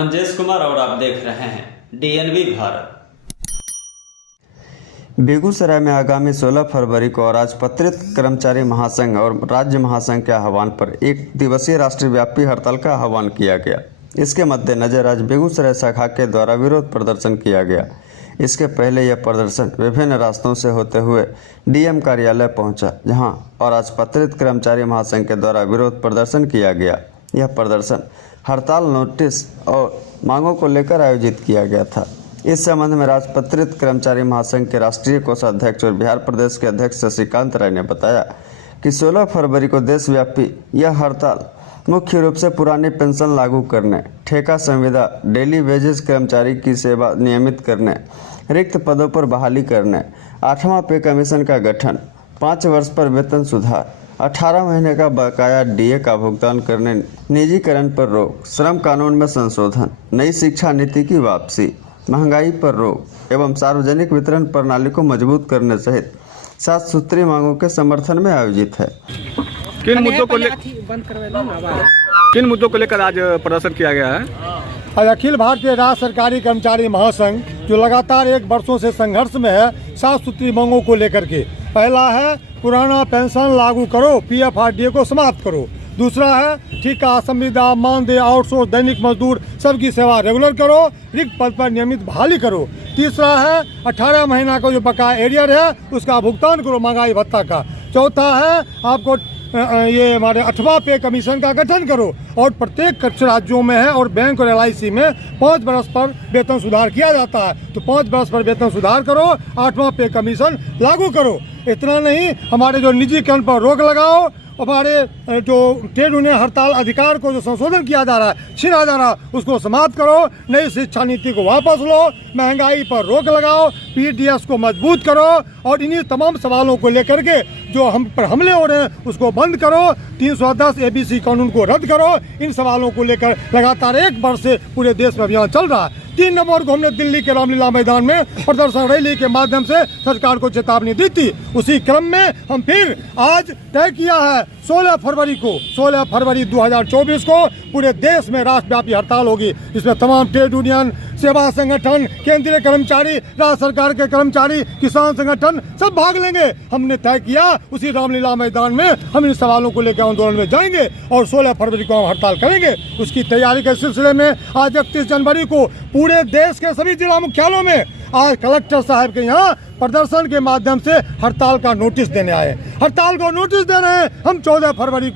मंजेश कुमार और आप देख रहे हैं DNV भारत। बेगूसराय में आगामी 16 फरवरी को अराजपत्रित कर्मचारी महासंघ और राज्य महासंघ के आह्वान पर एक दिवसीय राष्ट्रव्यापी हड़ताल का आह्वान किया गया। इसके मद्देनजर आज बेगूसराय शाखा के द्वारा विरोध प्रदर्शन किया गया। इसके पहले यह प्रदर्शन विभिन्न रास्तों से होते हुए DM कार्यालय पहुंचा, जहां अराजपत्रित कर्मचारी महासंघ के द्वारा विरोध प्रदर्शन किया गया। यह प्रदर्शन हड़ताल नोटिस और मांगों को लेकर आयोजित किया गया था। इस संबंध में राजपत्रित कर्मचारी महासंघ के राष्ट्रीय कोषाध्यक्ष और बिहार प्रदेश के अध्यक्ष शशिकांत राय ने बताया कि 16 फरवरी को देशव्यापी यह हड़ताल मुख्य रूप से पुरानी पेंशन लागू करने, ठेका संविदा, डेली वेजेस कर्मचारी की सेवा नियमित करने, रिक्त पदों पर बहाली करने, 8वां पे कमीशन का गठन, 5 वर्ष पर वेतन सुधार, 18 महीने का बकाया DA का भुगतान करने, निजीकरण पर रोक, श्रम कानून में संशोधन, नई शिक्षा नीति की वापसी, महंगाई पर रोक एवं सार्वजनिक वितरण प्रणाली को मजबूत करने सहित 7 सूत्री मांगों के समर्थन में आयोजित है। किन मुद्दों को लेकर आज प्रदर्शन किया गया है? आज अखिल भारतीय राज्य सरकारी कर्मचारी महासंघ जो लगातार 1 वर्षों से संघर्ष में है 7 सूत्री मांगों को लेकर के। पहला है पुराना पेंशन लागू करो, PF RDA को समाप्त करो। दूसरा है ठेका संविदा, मानदेय, आउटसोर्स, दैनिक मजदूर सबकी सेवा रेगुलर करो, रिक्त पद पर नियमित बहाली करो। तीसरा है 18 महीना का जो बकाया एरियर है उसका भुगतान करो महंगाई भत्ता का। चौथा है आपको ये हमारे 8वां पे कमीशन का गठन करो और प्रत्येक कक्ष राज्यों में है और बैंक और LIC में 5 वर्ष पर वेतन सुधार किया जाता है, तो 5 वर्ष पर वेतन सुधार करो, 8वां पे कमीशन लागू करो। इतना नहीं, हमारे जो निजीकरण पर रोक लगाओ, हमारे जो ट्रेड यूनियन हड़ताल अधिकार को जो संशोधन किया जा रहा है, छीना जा रहा है, उसको समाप्त करो, नई शिक्षा नीति को वापस लो, महंगाई पर रोक लगाओ, PDS को मजबूत करो और इन्हीं तमाम सवालों को लेकर के जो हम पर हमले हो रहे हैं उसको बंद करो, 310 ABC कानून को रद्द करो। इन सवालों को लेकर लगातार 1 वर्ष से पूरे देश में अभियान चल रहा है। 3 नवंबर को हमने दिल्ली के रामलीला मैदान में प्रदर्शन रैली के माध्यम से सरकार को चेतावनी दी थी। उसी क्रम में हम फिर आज तय किया है 16 फरवरी 2024 को पूरे देश में राष्ट्रव्यापी हड़ताल होगी। इसमें तमाम ट्रेड यूनियन, सेवा संगठन, केंद्रीय कर्मचारी, राज्य सरकार के कर्मचारी, किसान संगठन सब भाग लेंगे। हमने तय किया उसी रामलीला मैदान में हम इन सवालों को लेकर आंदोलन में जाएंगे और 16 फरवरी को हम हड़ताल करेंगे। उसकी तैयारी के सिलसिले में आज 31 जनवरी को पूरे देश के सभी जिला मुख्यालयों में आज कलेक्टर साहब के यहाँ प्रदर्शन के माध्यम से हड़ताल का नोटिस देने आए। हड़ताल को नोटिस दे रहे हैं। हम 16 फरवरी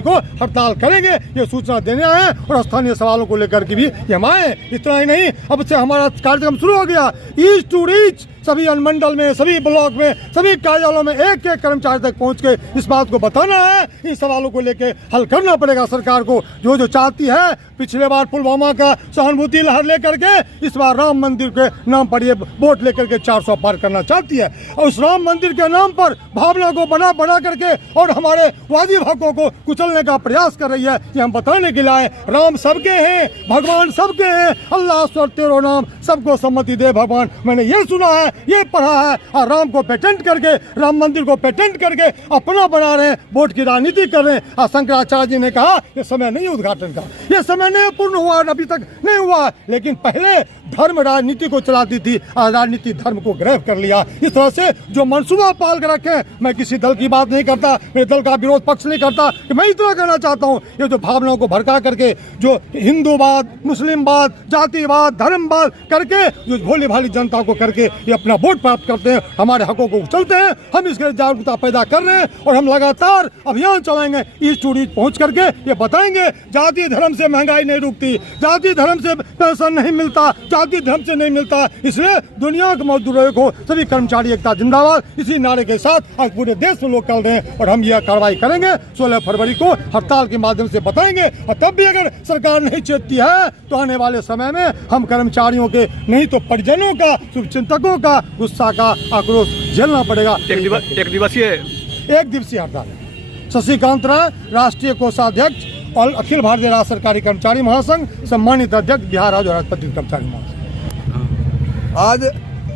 को हड़ताल करेंगे, ये सूचना देने आए और स्थानीय सवालों को लेकर के भी हम आए। इतना ही नहीं, अब से हमारा कार्यक्रम शुरू हो गया ईस्ट टू रीच। सभी अनुमंडल में, सभी ब्लॉक में, सभी कार्यालयों में एक कर्मचारी तक पहुंच के इस बात को बताना है। इन सवालों को लेकर हल करना पड़ेगा सरकार को, जो चाहती है। पिछले बार पुलवामा का सहानुभूति लहर लेकर के इस बार राम मंदिर के नाम पर ये वोट लेकर के 400 पार करना चाहती है और उस राम मंदिर के नाम पर भावना को बना करके और हमारे वाजिब हकों को कुचलने का प्रयास कर रही है। ये हम बताने के लिए राम सबके हैं, भगवान सबके हैं, अल्लाह स्वर तेरो नाम, सबको सम्मति दे भगवान। मैंने ये सुना है, ये पढ़ा है और राम को पेटेंट करके, राम मंदिर को पेटेंट करके अपना बना रहे हैं, वोट की राजनीति कर रहे हैं। और शंकराचार्य जी ने कहा ये समय नहीं उद्घाटन का, ये समय नहीं पूर्ण हुआ, अभी तक नहीं हुआ। लेकिन पहले धर्म राजनीति को चलाती थी और राजनीति धर्म को ग्रहण कर लिया। इस तरह से जो मनसूबा पाल कर रखे, मैं किसी दल की बात नहीं करता, मेरे दल का विरोध पक्ष नहीं करता, कि मैं इतना कहना चाहता हूँ ये जो भावनाओं को भड़का करके जो हिंदूवाद, मुस्लिमवाद, जातिवाद, धर्मवाद करके जो भोली भाली जनता को करके ये अपना वोट प्राप्त करते हैं, हमारे हकों को उछलते हैं। हम इसके लिए जागरूकता पैदा कर रहे हैं और हम लगातार अभियान चलाएंगे। ईस्ट टू ईस्ट पहुँच करके ये बताएंगे जाति धर्म से महंगाई नहीं रुकती, जाति धर्म से पेंशन नहीं मिलता, जाति धर्म से नहीं मिलता। इसलिए दुनिया के मजदूरों को सभी कर्मचारी एकता जिंदाबाद, इसी नारे के साथ आज पूरे देश में लोग चल रहे हैं और हम यह कार्रवाई करेंगे। 16 फरवरी को हड़ताल के माध्यम से बताएंगे और तब भी अगर सरकार नहीं चेतती है तो आने वाले समय में हम कर्मचारियों के नहीं तो परिजनों का, शुभचिंतकों का गुस्सा का आक्रोश झेलना पड़ेगा। एक दिवसीय हड़ताल है। शशिकांत राय, राष्ट्रीय कोषाध्यक्ष और अखिल भारतीय राज्य सरकारी कर्मचारी महासंघ, सम्मानित अध्यक्ष बिहार राज्य राजपत्रित कर्मचारी महासंघ। आज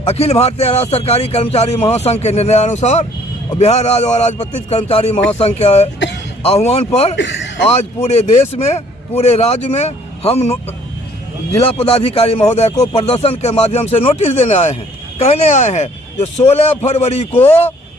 अखिल भारतीय राज्य सरकारी कर्मचारी महासंघ के निर्णयानुसार बिहार राज्य और राजपत्रित कर्मचारी महासंघ के आह्वान पर आज पूरे देश में, पूरे राज्य में हम जिला पदाधिकारी महोदय को प्रदर्शन के माध्यम से नोटिस देने आए हैं। कहने आए हैं जो 16 फरवरी को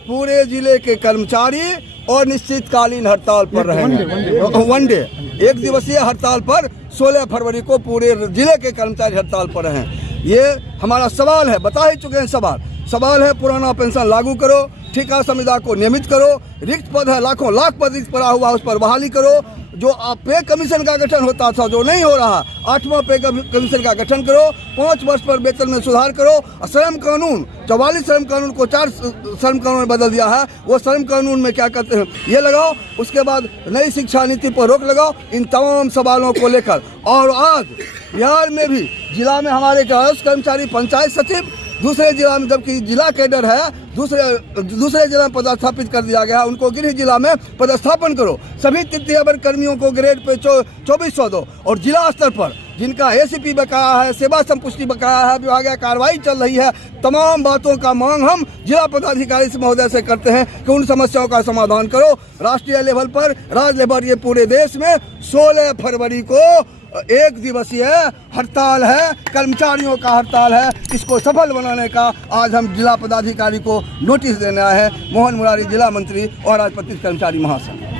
पूरे जिले के कर्मचारी और निश्चितकालीन हड़ताल पर रहेंगे। वन डे, एक दिवसीय हड़ताल पर 16 फरवरी को पूरे जिले के कर्मचारी हड़ताल पर रहें। ये हमारा सवाल है, बता ही चुके हैं सवाल है पुराना पेंशन लागू करो, ठेका संविदा को नियमित करो, रिक्त पद है लाखों लाख पद रिक्त पड़ा हुआ, उस पर बहाली करो। जो पे कमीशन का गठन होता था जो नहीं हो रहा, 8वां पे कमीशन का गठन करो, 5 वर्ष पर वेतन में सुधार करो। श्रम कानून 44 श्रम कानून को 4 श्रम कानून में बदल दिया है, वो श्रम कानून में क्या कहते हैं ये लगाओ। उसके बाद नई शिक्षा नीति पर रोक लगाओ। इन तमाम सवालों को लेकर और आज बिहार में भी जिला में हमारे कर्मचारी पंचायत सचिव, दूसरे जिला में जबकि जिला कैडर है दूसरे जिला में पदस्थापित कर दिया गया है, उनको गृह जिला में पदस्थापन करो। सभी तृतीय वर्ग कर्मियों को ग्रेड पे 2400 दो। और जिला स्तर पर जिनका एसीपी बकाया है, सेवा संपुष्टि बकाया है, विभागीय कार्रवाई चल रही है, तमाम बातों का मांग हम जिला पदाधिकारी से महोदय से करते हैं कि उन समस्याओं का समाधान करो। राष्ट्रीय लेवल पर, राज्य लेवल, ये पूरे देश में 16 फरवरी को एक दिवसीय हड़ताल है, कर्मचारियों का हड़ताल है। इसको सफल बनाने का आज हम जिला पदाधिकारी को नोटिस देने आए हैं। मोहन मुरारी जिला मंत्री और राजपत्रित कर्मचारी महासंघ।